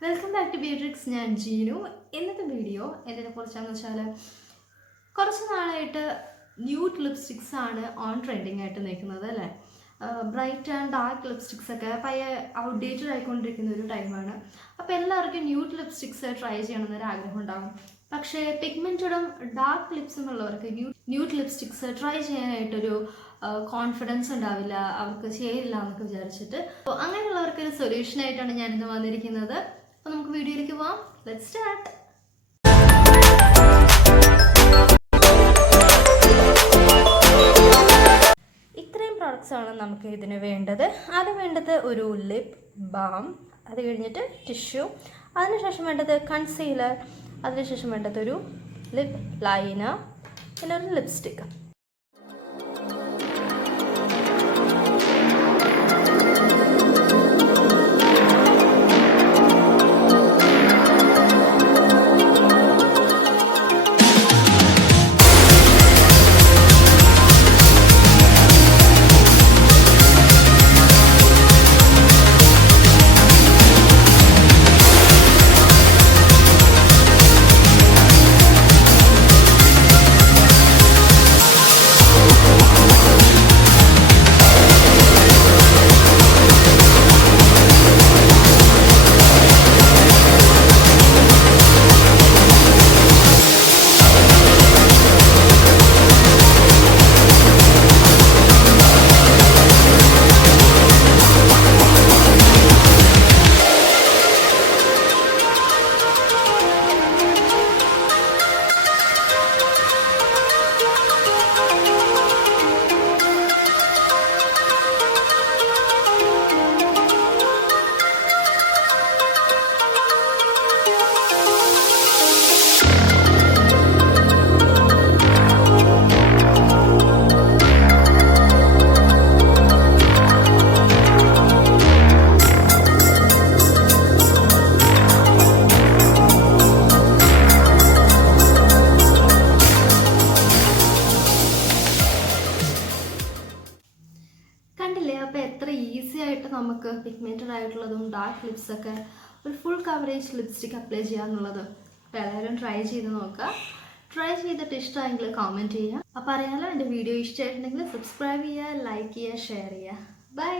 Welcome back to Beatrix and Gino. In this video, nude lipsticks are on trending. Bright and dark lipsticks are outdated time. Nude lipsticks try pigmented dark lips nude lipsticks try confidence ഉണ്ടാവില്ല അവർക്ക് ശരിയില്ല എന്നൊക്കെ വിചാരിച്ചിട്ട് അപ്പോൾ അങ്ങനെയുള്ളവർക്ക് ഒരു solution ആയിട്ടാണ് ഞാൻ ഇന്ന് വന്നിരിക്കുന്നത്. അപ്പോൾ നമുക്ക് വീഡിയോയിലേക്ക് പോവാം. Let's start. ഇത്രയും പ്രോഡക്ട്സ് ആണ് നമുക്ക് ഇതിന് വേണ്ടത്. അത് വേണ്ടത് ഒരു ലിപ് ബാം, അത് കഴിഞ്ഞിട്ട് ടിഷ്യൂ, അതിനുശേഷം വേണ്ടത് കൺസീലർ, അതിനുശേഷം വേണ്ടത് ഒരു ലിപ് ലൈനർ, പിന്നെ ഒരു ലിപ്സ്റ്റിക്ക്. അപ്പോൾ എത്ര ഈസി ആയിട്ട് നമുക്ക് പിഗ്മെന്റഡ് ആയിട്ടുള്ളതും ഡാർക്ക് ലിപ്സ് ഒക്കെ ഒരു ഫുൾ കവറേജ് ലിപ്സ്റ്റിക് അപ്ലൈ ചെയ്യാന്നുള്ളത്. അപ്പോൾ എല്ലാവരും ട്രൈ ചെയ്ത് നോക്കുക. ട്രൈ ചെയ്തിട്ട് ഇഷ്ടമായെങ്കിൽ കമൻറ്റ് ചെയ്യുക. അപ്പോൾ അറിയാമല്ലോ, എൻ്റെ വീഡിയോ ഇഷ്ടമായിട്ടുണ്ടെങ്കിൽ സബ്സ്ക്രൈബ് ചെയ്യുക, ലൈക്ക് ചെയ്യുക, ഷെയർ ചെയ്യുക. ബൈ.